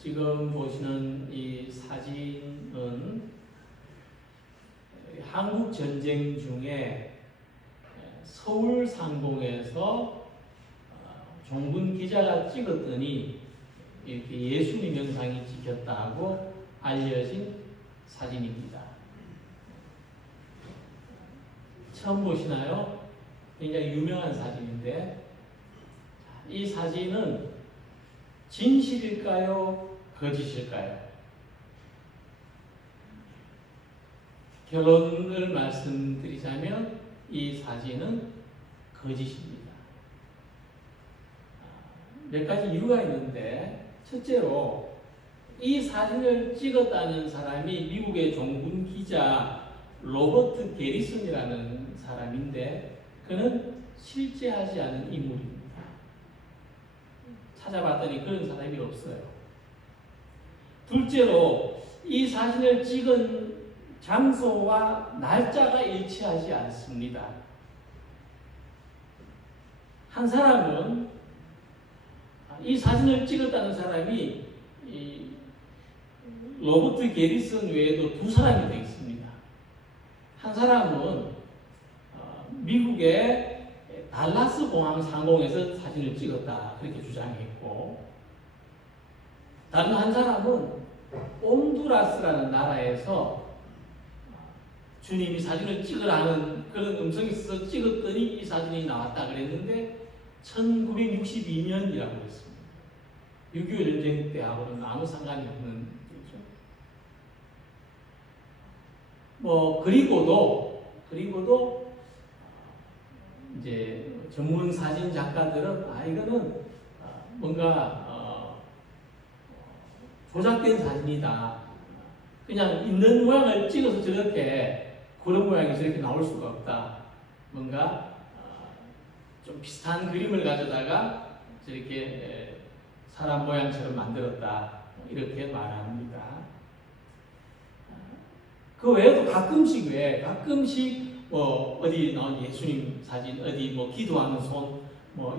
지금 보시는 이 사진은 한국 전쟁 중에 서울 상공에서 종군 기자가 찍었더니 이렇게 예수님 영상이 찍혔다고 알려진 사진입니다. 처음 보시나요? 굉장히 유명한 사진인데, 이 사진은 진실일까요? 거짓일까요? 결론을 말씀드리자면 이 사진은 거짓입니다. 몇 가지 이유가 있는데, 첫째로 이 사진을 찍었다는 사람이 미국의 종군 기자 로버트 게리슨이라는 사람인데, 그는 실제하지 않은 인물입니다. 찾아봤더니 그런 사람이 없어요. 둘째로 이 사진을 찍은 장소와 날짜가 일치하지 않습니다. 한 사람은 이 사진을 찍었다는 사람이 이 로버트 게리슨 외에도 두 사람이 되어 있습니다. 한 사람은 미국의 달라스 공항 상공에서 사진을 찍었다 그렇게 주장했고, 다른 한 사람은 온두라스라는 나라에서 주님이 사진을 찍으라는 그런 음성이 있어서 찍었더니 이 사진이 나왔다 그랬는데 1962년이라고 했습니다. 6.25 전쟁 때하고는 아무 상관이 없는 거죠. 그리고도 이제 전문 사진 작가들은 이거는 뭔가 조작된 사진이다. 그냥 있는 모양을 찍어서 저렇게 그런 모양이 저렇게 나올 수가 없다. 뭔가 좀 비슷한 그림을 가져다가 저렇게 사람 모양처럼 만들었다. 이렇게 말합니다. 그 외에도 가끔씩 어디 나온 예수님 사진, 어디 기도하는 손,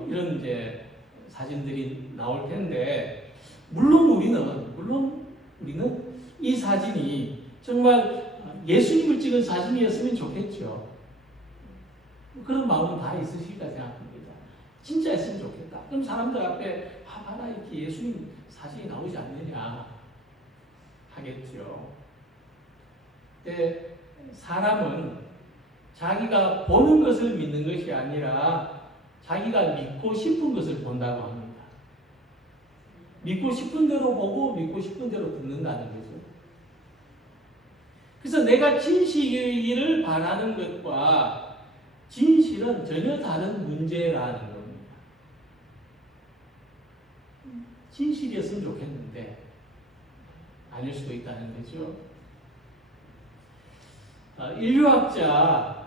이런 이제 사진들이 나올 텐데, 물론 우리는 이 사진이 정말 예수님을 찍은 사진이었으면 좋겠죠. 그런 마음은 다 있으시리라 생각합니다. 진짜였으면 좋겠다. 그럼 사람들 앞에 봐라 이렇게 예수님 사진이 나오지 않느냐 하겠죠. 근데 사람은 자기가 보는 것을 믿는 것이 아니라 자기가 믿고 싶은 것을 본다고 합니다. 믿고 싶은 대로 보고 믿고 싶은 대로 듣는다는 거죠. 그래서 내가 진실이기를 바라는 것과 진실은 전혀 다른 문제라는 겁니다. 진실이었으면 좋겠는데 아닐 수도 있다는 거죠. 인류학자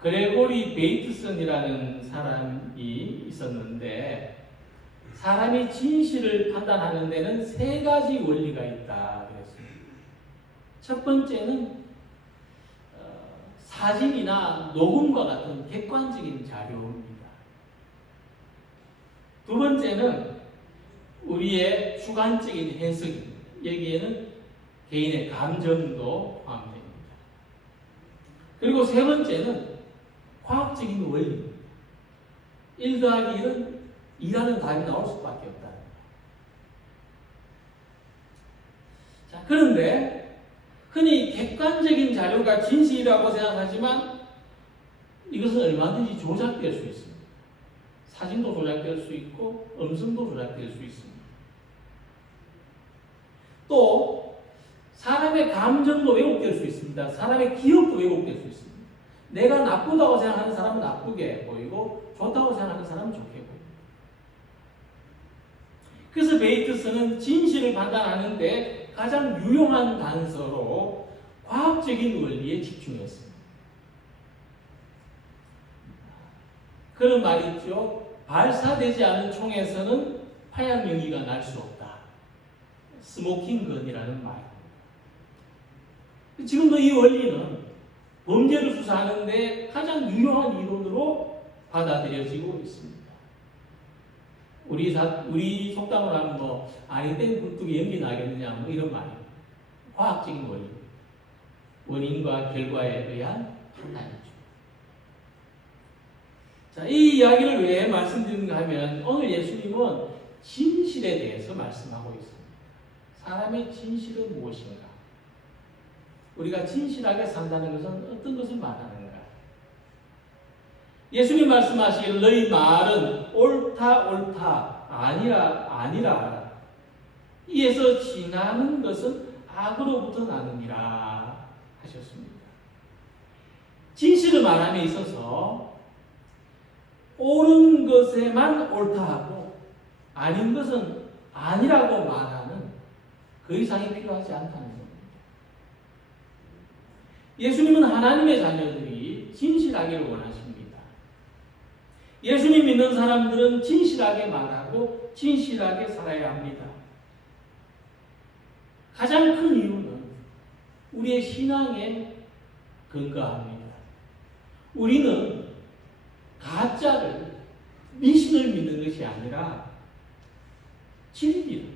그레고리 베이트슨이라는 사람이 있었는데, 사람이 진실을 판단하는 데는 세 가지 원리가 있다 그랬습니다. 첫 번째는 사진이나 녹음과 같은 객관적인 자료입니다. 두 번째는 우리의 주관적인 해석입니다. 여기에는 개인의 감정도 포함됩니다. 그리고 세 번째는 과학적인 원리입니다. 1 더하기 1은 2라는 답이 나올 수밖에 없다. 자, 그런데 흔히 객관적인 자료가 진실이라고 생각하지만 이것은 얼마든지 조작될 수 있습니다. 사진도 조작될 수 있고 음성도 조작될 수 있습니다. 또 사람의 감정도 왜곡될 수 있습니다. 사람의 기억도 왜곡될 수 있습니다. 내가 나쁘다고 생각하는 사람은 나쁘게 보이고 좋다고 생각하는 사람은 좋게 보입니다. 그래서 베이트슨은 진실을 판단하는데 가장 유용한 단서로 과학적인 원리에 집중했습니다. 그런 말이 있죠. 발사되지 않은 총에서는 화약 연기가 날 수 없다. 스모킹건이라는 말. 지금도 이 원리는 범죄를 수사하는데 가장 유용한 이론으로 받아들여지고 있습니다. 우리 속담을 하면 아니 땐 굴뚝에 연기 나겠느냐 뭐 이런 말이에요. 과학적인 원인과 결과에 의한 판단이죠. 자, 이 이야기를 왜 말씀드리는가 하면 오늘 예수님은 진실에 대해서 말씀하고 있습니다. 사람의 진실은 무엇인가? 우리가 진실하게 산다는 것은 어떤 것을 말하는가? 예수님 말씀하시기를 너희 말은 옳다 아니라 이에서 지나는 것은 악으로부터 나느니라 하셨습니다. 진실을 말함에 있어서 옳은 것에만 옳다 하고 아닌 것은 아니라고 말하는 그 이상이 필요하지 않다는 겁니다. 예수님은 하나님의 자녀들이 진실하기를 원하십니다. 예수님 믿는 사람들은 진실하게 말하고 진실하게 살아야 합니다. 가장 큰 이유는 우리의 신앙에 근거합니다. 우리는 가짜를, 미신을 믿는 것이 아니라 진리를,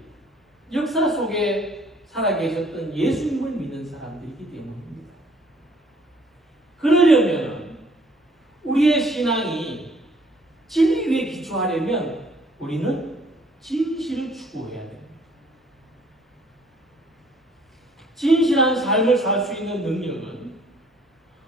역사 속에 살아계셨던 예수님을 믿는 사람들이기 때문입니다. 그러려면 우리의 신앙이 진리 위에 기초하려면 우리는 진실을 추구해야 됩니다. 진실한 삶을 살 수 있는 능력은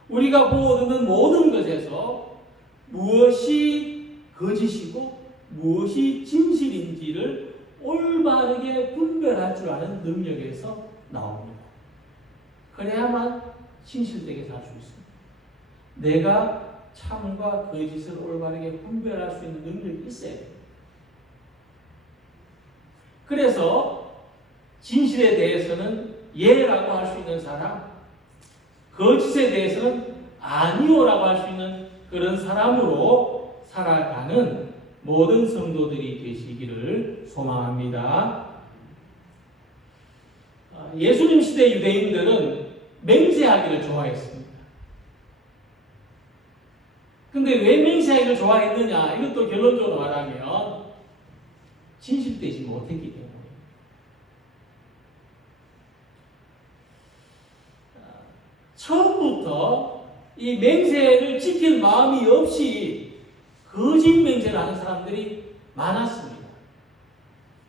우리가 보는 모든 것에서 무엇이 거짓이고 무엇이 진실인지를 올바르게 분별할 줄 아는 능력에서 나옵니다. 그래야만 진실되게 살 수 있습니다. 내가 참과 거짓을 올바르게 분별할 수 있는 능력이 있어야 됩니다. 그래서 진실에 대해서는 예라고 할 수 있는 사람, 거짓에 대해서는 아니오라고 할 수 있는 그런 사람으로 살아가는 모든 성도들이 되시기를 소망합니다. 예수님 시대 유대인들은 맹세하기를 좋아했습니다. 근데 왜 맹세하기를 좋아했느냐? 이것도 결론적으로 말하면 진실되지 못했기 때문에. 처음부터 이 맹세를 지킬 마음이 없이 거짓 맹세를 하는 사람들이 많았습니다.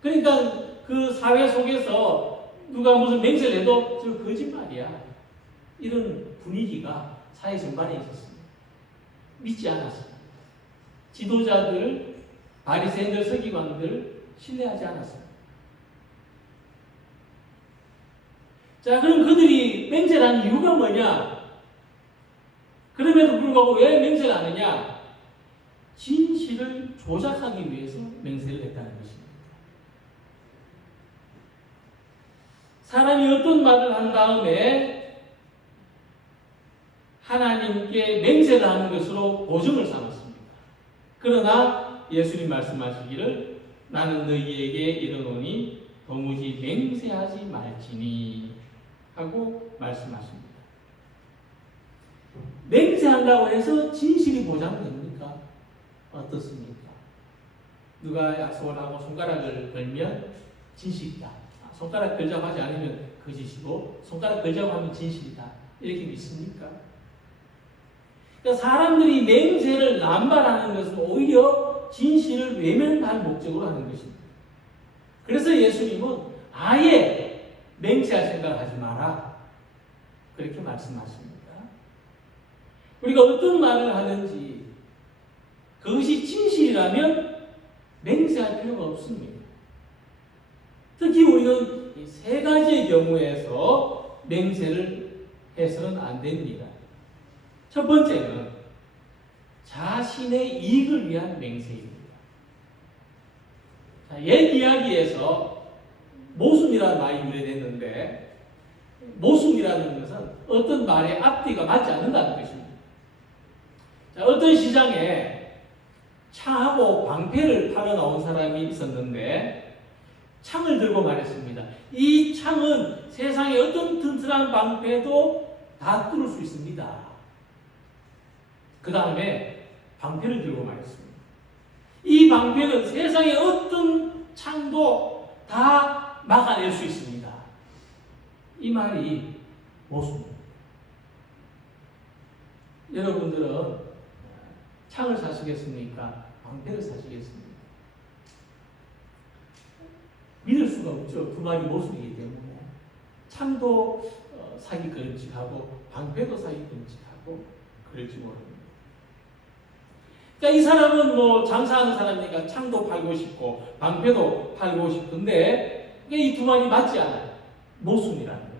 그러니까 그 사회 속에서 누가 무슨 맹세를 해도 저 거짓말이야. 이런 분위기가 사회 전반에 있었습니다. 믿지 않았습니다. 지도자들, 바리새인들, 서기관들 신뢰하지 않았습니다. 자, 그럼 그들이 맹세를 하는 이유가 뭐냐? 그럼에도 불구하고 왜 맹세를 하느냐? 진실을 조작하기 위해서 맹세를 했다는 것입니다. 사람이 어떤 말을 한 다음에 하나님께 맹세를 하는 것으로 보증을 삼았습니다. 그러나 예수님 말씀하시기를 나는 너희에게 이르노니 도무지 맹세하지 말지니 하고 말씀하십니다. 맹세한다고 해서 진실이 보장됩니까? 어떻습니까? 누가 약속을 하고 손가락을 걸면 진실이다. 손가락 걸자고 하지 않으면 거짓이고 손가락 걸자고 하면 진실이다. 이렇게 믿습니까? 그러니까 사람들이 맹세를 남발하는 것은 오히려 진실을 외면할 목적으로 하는 것입니다. 그래서 예수님은 아예 맹세할 생각을 하지 마라. 그렇게 말씀하십니다. 우리가 어떤 말을 하든지 그것이 진실이라면 맹세할 필요가 없습니다. 특히 우리는 이 세 가지의 경우에서 맹세를 해서는 안 됩니다. 첫 번째는 자신의 이익을 위한 맹세입니다. 자, 옛 이야기에서 모순이라는 말이 유래됐는데 모순이라는 것은 어떤 말의 앞뒤가 맞지 않는다는 것입니다. 자, 어떤 시장에 창하고 방패를 팔아 나온 사람이 있었는데 창을 들고 말했습니다. 이 창은 세상의 어떤 튼튼한 방패도 다 뚫을 수 있습니다. 그 다음에 방패를 들고 말했습니다. 이 방패는 세상의 어떤 창도 다 막아낼 수 있습니다. 이 말이 모순입니다. 여러분들은 창을 사시겠습니까? 방패를 사시겠습니까? 믿을 수가 없죠. 두 말이 모순이기 때문에. 창도 사기 끔찍하고 방패도 사기 끔찍하고 그럴지 모릅니다. 그러니까 이 사람은 뭐 장사하는 사람이니까 창도 팔고 싶고 방패도 팔고 싶은데 이 두 말이 맞지 않아요. 모순이라는 거예요.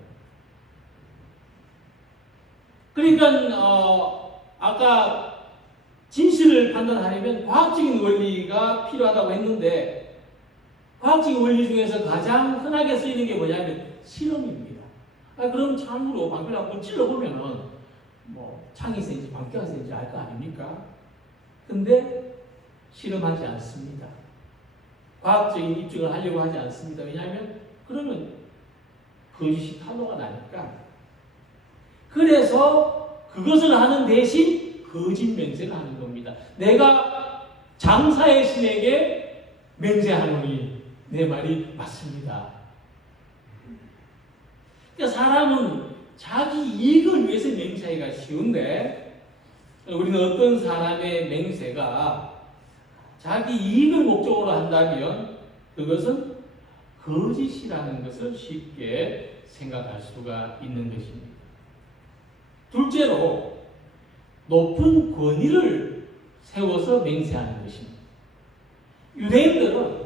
그러니까 아까 진실을 판단하려면 과학적인 원리가 필요하다고 했는데 과학적인 원리 중에서 가장 흔하게 쓰이는 게 뭐냐면 실험입니다. 그럼 창으로 방패를 한번 찔러보면은 뭐 창이 센지 방패가 센지 알 거 아닙니까? 근데 실험하지 않습니다. 과학적인 입증을 하려고 하지 않습니다. 왜냐하면 그러면 거짓이 탄로가 나니까. 그래서 그것을 하는 대신 거짓 맹세를 하는 겁니다. 내가 장사의 신에게 맹세하노니 내 말이 맞습니다. 그러니까 사람은 자기 이익을 위해서 맹세하기가 쉬운데 우리는 어떤 사람의 맹세가 자기 이익을 목적으로 한다면 그것은 거짓이라는 것을 쉽게 생각할 수가 있는 것입니다. 둘째로 높은 권위를 세워서 맹세하는 것입니다. 유대인들은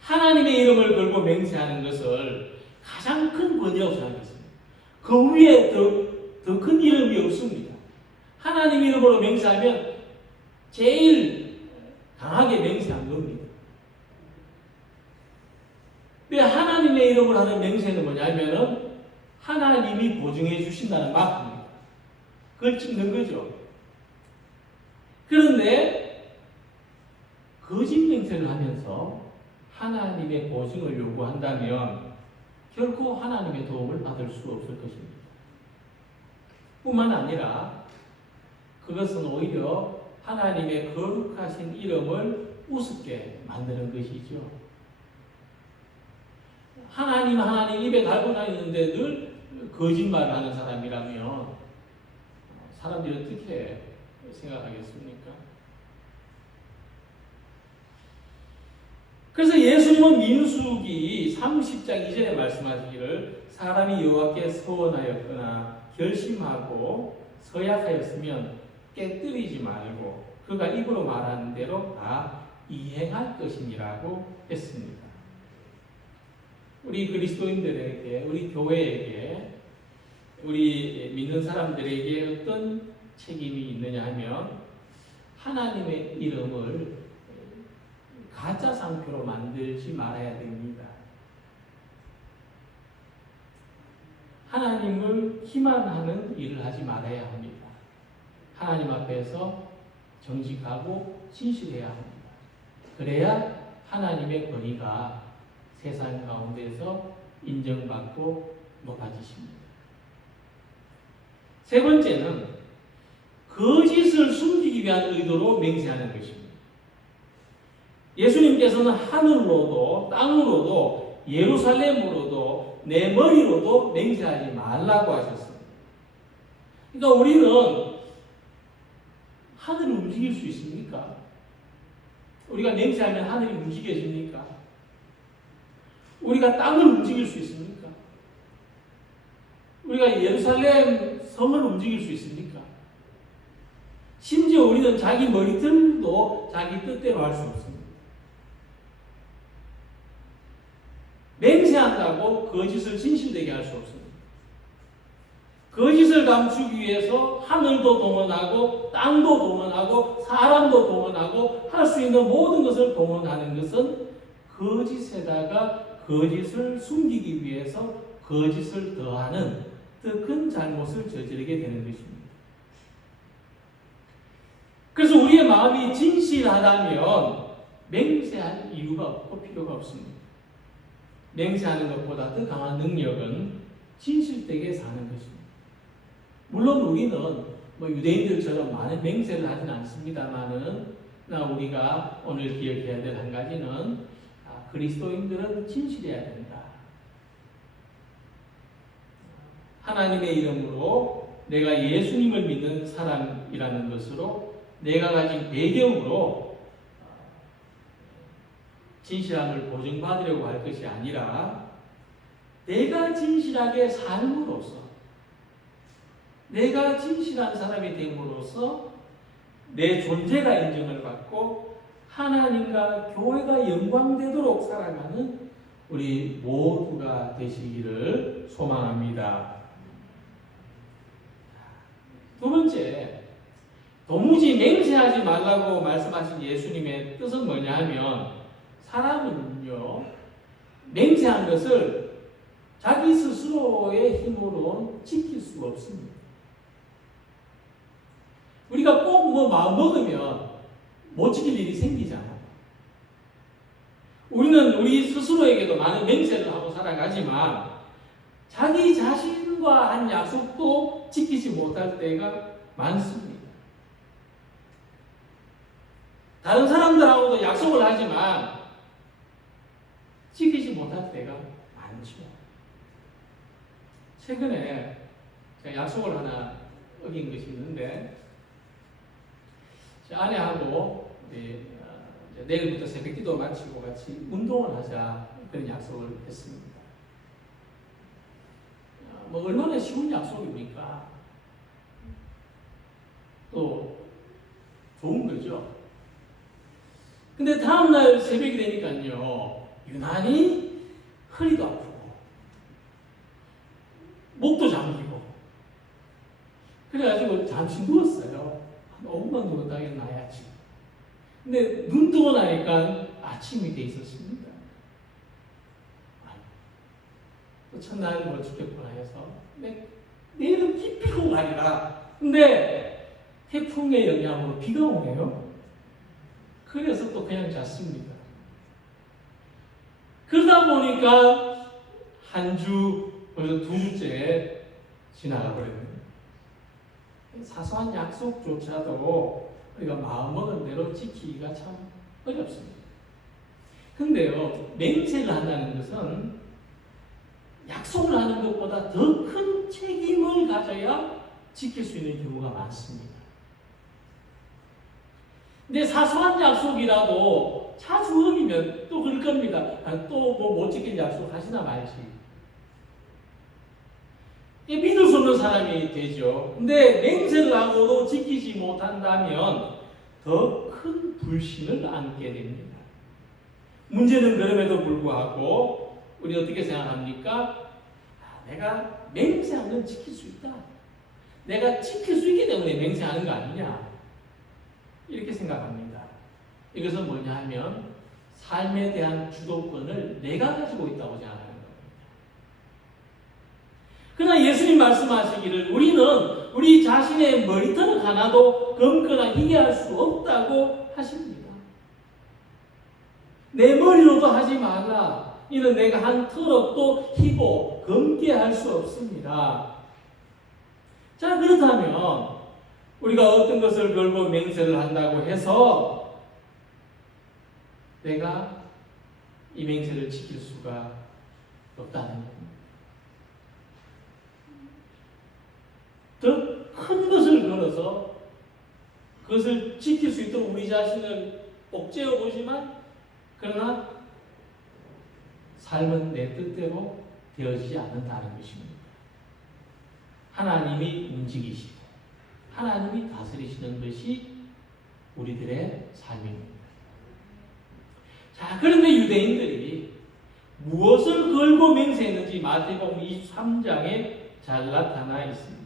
하나님의 이름을 걸고 맹세하는 것을 가장 큰 권위라고 생각했습니다. 그 위에 더 큰 이름이 없습니다. 하나님 이름으로 맹세하면 제일 강하게 맹세한 겁니다. 왜 하나님의 이름으로 하는 맹세는 뭐냐면은 하나님이 보증해 주신다는 마크입니다. 그걸 찍는 거죠. 그런데 거짓 맹세를 하면서 하나님의 보증을 요구한다면 결코 하나님의 도움을 받을 수 없을 것입니다. 뿐만 아니라 그것은 오히려 하나님의 거룩하신 이름을 우습게 만드는 것이죠. 하나님 입에 달고 다니는데 늘 거짓말을 하는 사람이라면 사람들이 어떻게 생각하겠습니까? 그래서 예수님은 민수기 30장 이전에 말씀하시기를 사람이 여호와께 서원하였거나 결심하고 서약하였으면 깨뜨리지 말고 그가 입으로 말하는 대로 다 이행할 것이니라고 했습니다. 우리 그리스도인들에게, 우리 교회에게, 우리 믿는 사람들에게 어떤 책임이 있느냐 하면 하나님의 이름을 가짜 상표로 만들지 말아야 됩니다. 하나님을 기만하는 일을 하지 말아야 합니다. 하나님 앞에서 정직하고 진실해야 합니다. 그래야 하나님의 권위가 세상 가운데서 인정받고 높아지십니다. 세 번째는 거짓을 숨기기 위한 의도로 맹세하는 것입니다. 예수님께서는 하늘로도 땅으로도 예루살렘으로도 내 머리로도 맹세하지 말라고 하셨습니다. 그러니까 우리는 하늘을 움직일 수 있습니까? 우리가 맹세하면 하늘이 움직여집니까? 우리가 땅을 움직일 수 있습니까? 우리가 예루살렘 성을 움직일 수 있습니까? 심지어 우리는 자기 머리털도 자기 뜻대로 할 수 없습니다. 맹세한다고 거짓을 진실되게 할 수 없습니다. 거짓을 감추기 위해서 하늘도 동원하고 땅도 동원하고 사람도 동원하고 할 수 있는 모든 것을 동원하는 것은 거짓에다가 거짓을 숨기기 위해서 거짓을 더하는 더 큰 잘못을 저지르게 되는 것입니다. 그래서 우리의 마음이 진실하다면 맹세할 이유가 없고 필요가 없습니다. 맹세하는 것보다 더 강한 능력은 진실되게 사는 것입니다. 물론 우리는 뭐 유대인들처럼 많은 맹세를 하지는 않습니다만은 우리가 오늘 기억해야 될 한 가지는 그리스도인들은 진실해야 된다. 하나님의 이름으로 내가 예수님을 믿는 사람이라는 것으로 내가 가진 배경으로 진실함을 보증받으려고 할 것이 아니라 내가 진실하게 삶으로써 내가 진실한 사람이 됨으로써 내 존재가 인정을 받고 하나님과 교회가 영광되도록 살아가는 우리 모두가 되시기를 소망합니다. 두 번째, 도무지 맹세하지 말라고 말씀하신 예수님의 뜻은 뭐냐 하면 사람은요, 맹세한 것을 자기 스스로의 힘으로 지킬 수가 없습니다. 우리가 꼭 뭐 마음 먹으면 못 지킬 일이 생기잖아요. 우리는 우리 스스로에게도 많은 맹세를 하고 살아가지만 자기 자신과 한 약속도 지키지 못할 때가 많습니다. 다른 사람들하고도 약속을 하지만 지키지 못할 때가 많죠. 최근에 제가 약속을 하나 어긴 것이 있는데 제 아내하고 내일부터 새벽기도 마치고 같이 운동을 하자 그런 약속을 했습니다. 뭐 얼마나 쉬운 약속입니까? 또 좋은 거죠. 근데 다음날 새벽이 되니까요, 유난히 허리도 아프고 목도 잠기고 그래가지고 잠시 누웠어요. 한 5분만 누웠다긴 나야지. 근데 눈 뜨고 나니까 아침이 돼 있었습니다. 또 첫날 뭐 죽겠구나 해서 내일은 기피고 가리라. 근데 태풍의 영향으로 비가 오네요. 그래서 또 그냥 잤습니다. 그러다 보니까 한 주, 벌써 2주째 지나가 버렸네요. 사소한 약속조차도 우리가 마음먹은 대로 지키기가 참 어렵습니다. 근데요, 맹세를 한다는 것은 약속을 하는 것보다 더 큰 책임을 가져야 지킬 수 있는 경우가 많습니다. 근데 사소한 약속이라도 자주 어기면 또 그럴 겁니다. 또 뭐 못 지킬 약속 하시나 말지. 믿을 수 없는 사람이 되죠. 근데 맹세를 하고도 지키지 못한다면 더 큰 불신을 안게 됩니다. 문제는 그럼에도 불구하고 우리 어떻게 생각합니까? 내가 맹세한 건 지킬 수 있다. 내가 지킬 수 있기 때문에 맹세하는 거 아니냐. 이렇게 생각합니다. 이것은 뭐냐 하면 삶에 대한 주도권을 내가 가지고 있다고 생각하는 겁니다. 그러나 예수님 말씀하시기를 우리는 우리 자신의 머리털 하나도 검거나 희게 할 수 없다고 하십니다. 내 머리로도 하지 말라. 이는 내가 한 털옷도 희고 검게 할 수 없습니다. 자, 그렇다면 우리가 어떤 것을 걸고 맹세를 한다고 해서 내가 이 맹세를 지킬 수가 없다는 겁니다. 더 큰 것을 걸어서 그것을 지킬 수 있도록 우리 자신을 옥죄어 보지만 그러나 삶은 내 뜻대로 되어지지 않는다는 것입니다. 하나님이 움직이시고 하나님이 다스리시는 것이 우리들의 삶입니다. 자, 그런데 유대인들이 무엇을 걸고 맹세했는지 마태복음 23장에 잘 나타나 있습니다.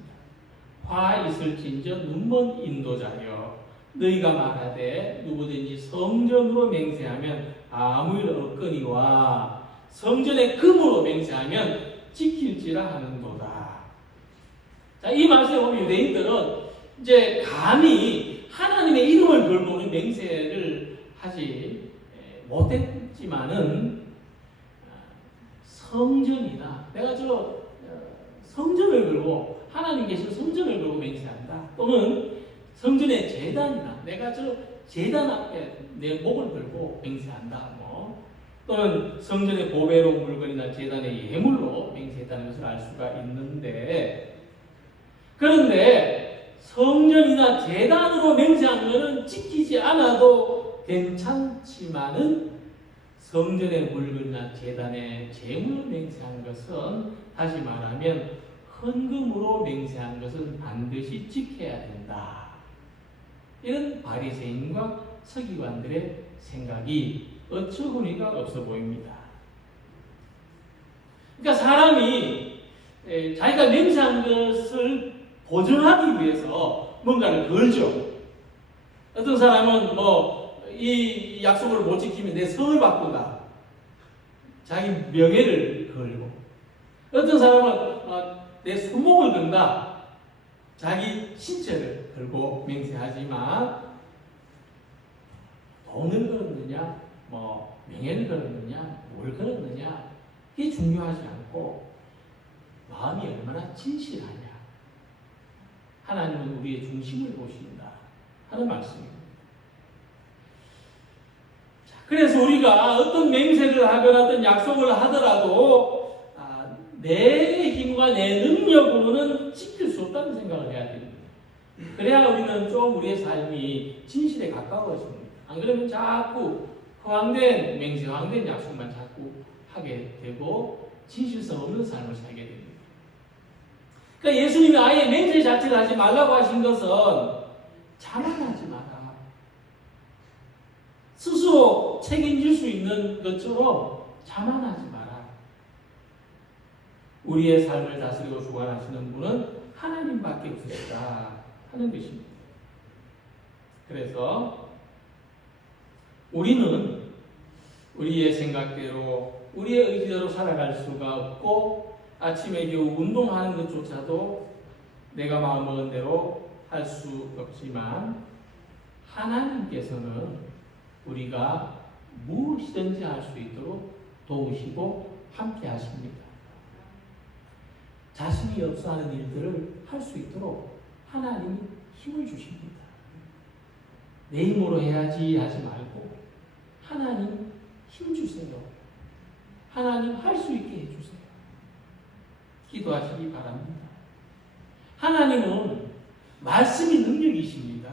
화 있을진저 눈먼 인도자여 너희가 말하되 누구든지 성전으로 맹세하면 아무 일 없거니와 성전의 금으로 맹세하면 지킬지라 하는도다. 자, 이 말씀에 보면 유대인들은 이제 감히 하나님의 이름을 걸고는 맹세를 하지 못했지만은 성전이나 내가 성전을 걸고 하나님 계신 성전을 걸고 맹세한다. 또는 성전의 제단이나 내가 재단 앞에 내 목을 걸고 맹세한다. 또는 성전의 보배로 물건이나 제단의 예물로 맹세했다는 것을 알 수가 있는데, 그런데 성전이나 제단으로 맹세한 것은 지키지 않아도 괜찮지만은 성전의 물건이나 제단의 제물로 맹세한 것은, 다시 말하면 헌금으로 맹세한 것은 반드시 지켜야 된다. 이런 바리새인과 서기관들의 생각이 어처구니가 없어 보입니다. 그러니까 사람이 자기가 맹세한 것을 보존하기 위해서 뭔가를 걸죠. 어떤 사람은 이 약속을 못 지키면 내 성을 바꾼다. 자기 명예를 걸고. 어떤 사람은 내 손목을 건다. 자기 신체를 걸고 맹세하지만, 돈을 걸었느냐, 명예를 걸었느냐, 뭘 걸었느냐, 이게 중요하지 않고 마음이 얼마나 진실하냐. 하나님은 우리의 중심을 보신다 하는 말씀입니다. 그래서 우리가 어떤 맹세를 하거나 어떤 약속을 하더라도 내 힘과 내 능력으로는 지킬 수 없다는 생각을 해야 됩니다. 그래야 우리는 좀 우리의 삶이 진실에 가까워집니다. 안 그러면 자꾸 허황된 맹세, 허황된 약속만 자꾸 하게 되고 진실성 없는 삶을 살게 됩니다. 그러니까 예수님이 아예 맹세 자체를 하지 말라고 하신 것은 자만하지 마라. 스스로 책임질 수 있는 것처럼 자만하지 마라. 우리의 삶을 다스리고 주관하시는 분은 하나님밖에 없으시다 하는 것입니다. 그래서 우리는 우리의 생각대로, 우리의 의지대로 살아갈 수가 없고, 아침에 겨우 운동하는 것조차도 내가 마음먹은 대로 할 수 없지만, 하나님께서는 우리가 무엇이든지 할 수 있도록 도우시고 함께 하십니다. 자신이 없어하는 일들을 할 수 있도록 하나님이 힘을 주십니다. 내 힘으로 해야지 하지 말고 하나님 힘 주세요. 하나님 할 수 있게 해주세요. 기도하시기 바랍니다. 하나님은 말씀이 능력이십니다.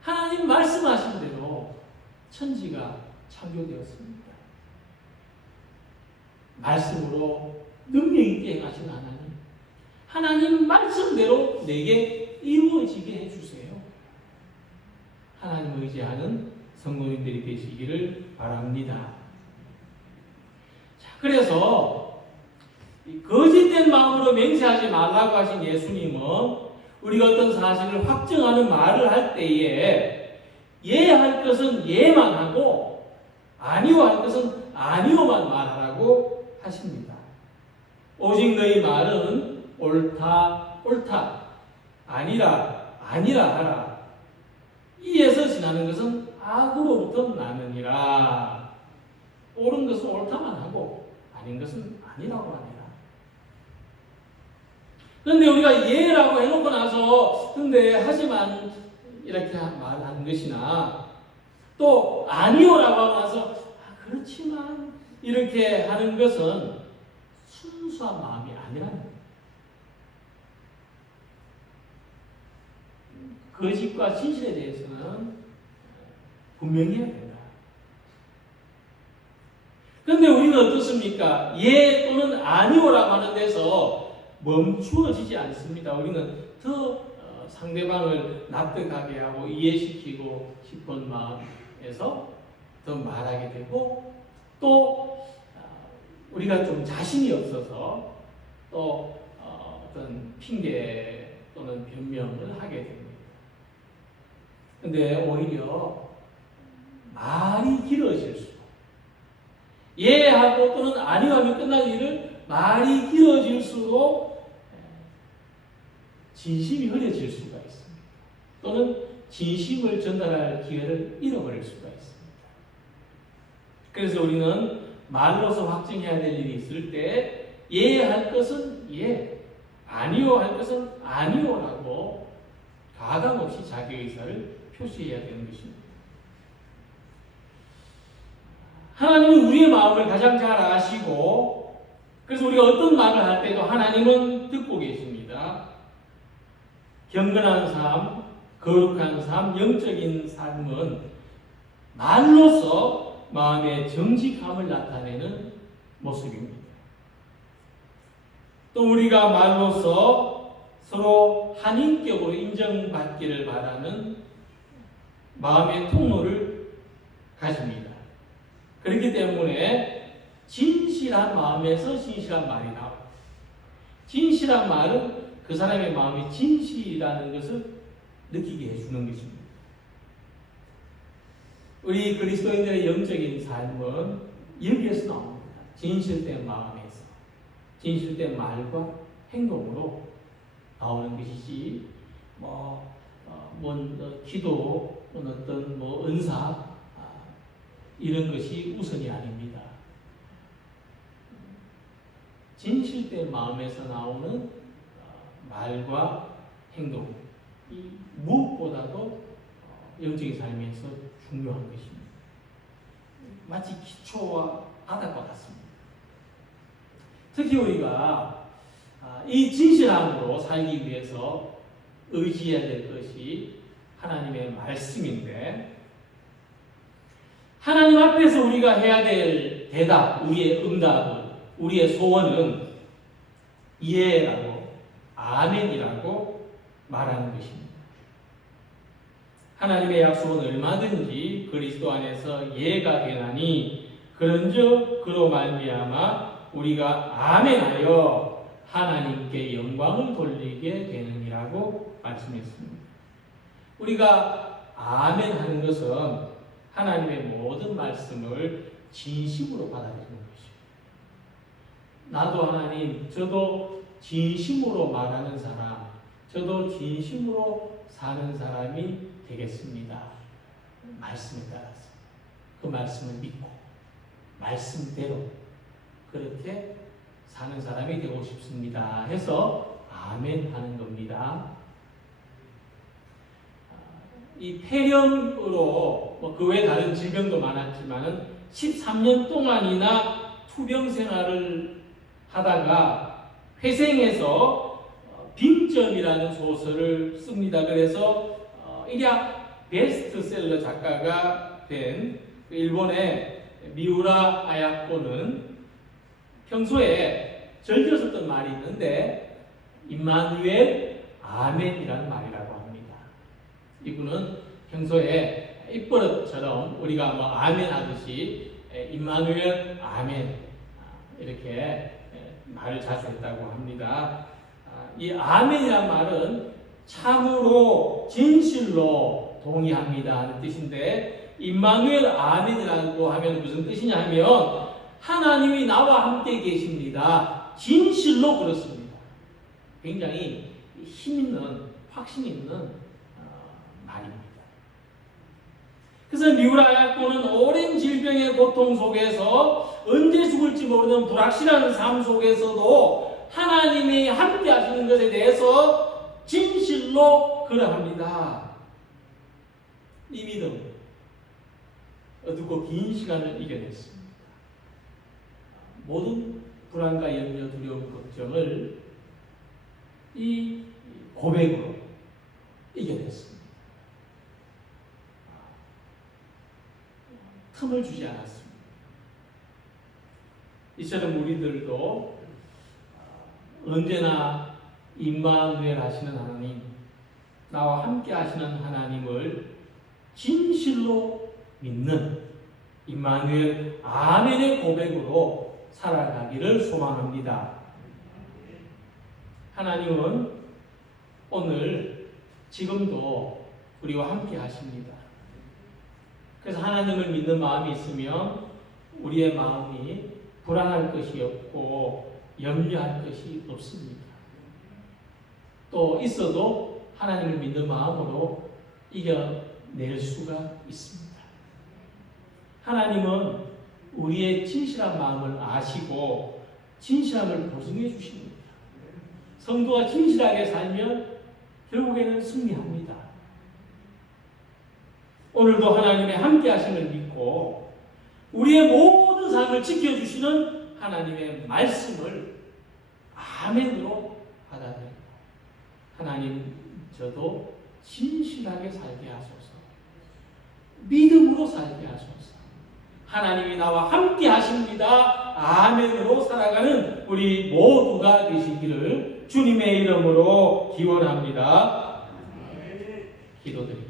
하나님 말씀하신 대로 천지가 창조되었습니다. 말씀으로 능력 있게 행하신 하나님, 하나님 말씀대로 내게 이루어지게 해주세요. 하나님을 의지하는 성도님들이 되시기를 바랍니다. 자, 그래서 거짓된 마음으로 맹세하지 말라고 하신 예수님은 우리가 어떤 사실을 확증하는 말을 할 때에 예 할 것은 예만 하고 아니오 할 것은 아니오만 말하라고 하십니다. 오직 너희 말은 옳다 옳다, 아니라 아니라 하라. 이에서 지나는 것은 악으로부터 나느니라. 옳은 것은 옳다만 하고 아닌 것은 아니라고 하니라. 그런데 우리가 예라고 해놓고 나서 근데 하지만 이렇게 말하는 것이나, 또 아니오라고 하고 나서 그렇지만 이렇게 하는 것은 순수한 마음이 아니라는 거예요. 거짓과 진실에 대해서는 분명히 해야 된다. 그런데 우리는 어떻습니까? 예 또는 아니오라고 하는 데서 멈추어지지 않습니다. 우리는 더 상대방을 납득하게 하고 이해시키고 싶은 마음에서 더 말하게 되고, 또 우리가 좀 자신이 없어서 또 어떤 핑계 또는 변명을 하게 됩니다. 근데 오히려 말이 길어질수록, 예하고 또는 아니하면 끝나는 일을 말이 길어질수록 진심이 흐려질 수가 있습니다. 또는 진심을 전달할 기회를 잃어버릴 수가 있습니다. 그래서 우리는 말로서 확증해야 될 일이 있을 때 예할 것은 예, 아니오 할 것은 아니오라고 가감없이 자기 의사를 표시해야 되는 것입니다. 하나님은 우리의 마음을 가장 잘 아시고, 그래서 우리가 어떤 말을 할 때도 하나님은 듣고 계십니다. 경건한 삶, 거룩한 삶, 영적인 삶은 말로서 마음의 정직함을 나타내는 모습입니다. 또 우리가 말로서 서로 한인격으로 인정받기를 바라는 마음의 통로를 가집니다. 그렇기 때문에 진실한 마음에서 진실한 말이 나옵니다. 진실한 말은 그 사람의 마음이 진실이라는 것을 느끼게 해주는 것입니다. 우리 그리스도인들의 영적인 삶은 여기에서 나옵니다. 진실된 마음에서, 진실된 말과 행동으로 나오는 것이지, 기도, 어떤 은사, 이런 것이 우선이 아닙니다. 진실된 마음에서 나오는 말과 행동, 이 무엇보다도 영적인 삶에서 중요한 것입니다. 마치 기초와 바닥과 같습니다. 특히 우리가 이 진실함으로 살기 위해서 의지해야 될 것이 하나님의 말씀인데, 하나님 앞에서 우리가 해야 될 대답, 우리의 응답은, 우리의 소원은 예라고, 아멘이라고 말하는 것입니다. 하나님의 약속은 얼마든지 그리스도 안에서 예가 되나니 그런즉 그로 말미암아 우리가 아멘하여 하나님께 영광을 돌리게 되느니라고 말씀했습니다. 우리가 아멘하는 것은 하나님의 모든 말씀을 진심으로 받아들이는 것입니다. 나도 하나님, 저도 진심으로 말하는 사람, 저도 진심으로 사는 사람이 되겠습니다. 말씀에 따라서 그 말씀을 믿고 말씀대로 그렇게 사는 사람이 되고 싶습니다 해서 아멘 하는 겁니다. 이 폐렴으로 그 외 다른 질병도 많았지만은 13년 동안이나 투병 생활을 하다가 회생해서 빈점이라는 소설을 씁니다. 그래서 일약 베스트셀러 작가가 된 일본의 미우라 아야코는 평소에 즐겨 썼던 말이 있는데 임마누엘 아멘이라는 말이라고 합니다. 이분은 평소에 입버릇처럼 우리가 아멘 하듯이 임마누엘 아멘 이렇게 말을 자주 했다고 합니다. 이 아멘이란 말은 참으로 진실로 동의합니다 하는 뜻인데, 임마누엘 아멘이라고 하면 무슨 뜻이냐 하면 하나님이 나와 함께 계십니다. 진실로 그렇습니다. 굉장히 힘있는, 확신 있는 말입니다. 그래서 미우라야코는 오랜 질병의 고통 속에서 언제 죽을지 모르는 불확실한 삶 속에서도 하나님이 함께 하시는 것에 대해서 진실로 그러합니다. 이 믿음 어둡고 긴 시간을 이겨냈습니다. 모든 불안과 염려, 두려움, 걱정을 이 고백으로 이겨냈습니다. 틈을 주지 않았습니다. 이처럼 우리들도 언제나 임마누엘 하시는 하나님, 나와 함께 하시는 하나님을 진실로 믿는 임마누엘 아멘의 고백으로 살아가기를 소망합니다. 하나님은 오늘 지금도 우리와 함께 하십니다. 그래서 하나님을 믿는 마음이 있으면 우리의 마음이 불안할 것이 없고 염려할 것이 없습니다. 또 있어도 하나님을 믿는 마음으로 이겨낼 수가 있습니다. 하나님은 우리의 진실한 마음을 아시고 진실함을 보증해 주십니다. 성도가 진실하게 살면 결국에는 승리합니다. 오늘도 하나님의 함께 하심을 믿고 우리의 모든 삶을 지켜주시는 하나님의 말씀을 아멘으로 받아들입니다. 하나님, 저도 진실하게 살게 하소서. 믿음으로 살게 하소서. 하나님이 나와 함께 하십니다. 아멘으로 살아가는 우리 모두가 되시기를 주님의 이름으로 기원합니다. 기도드립니다.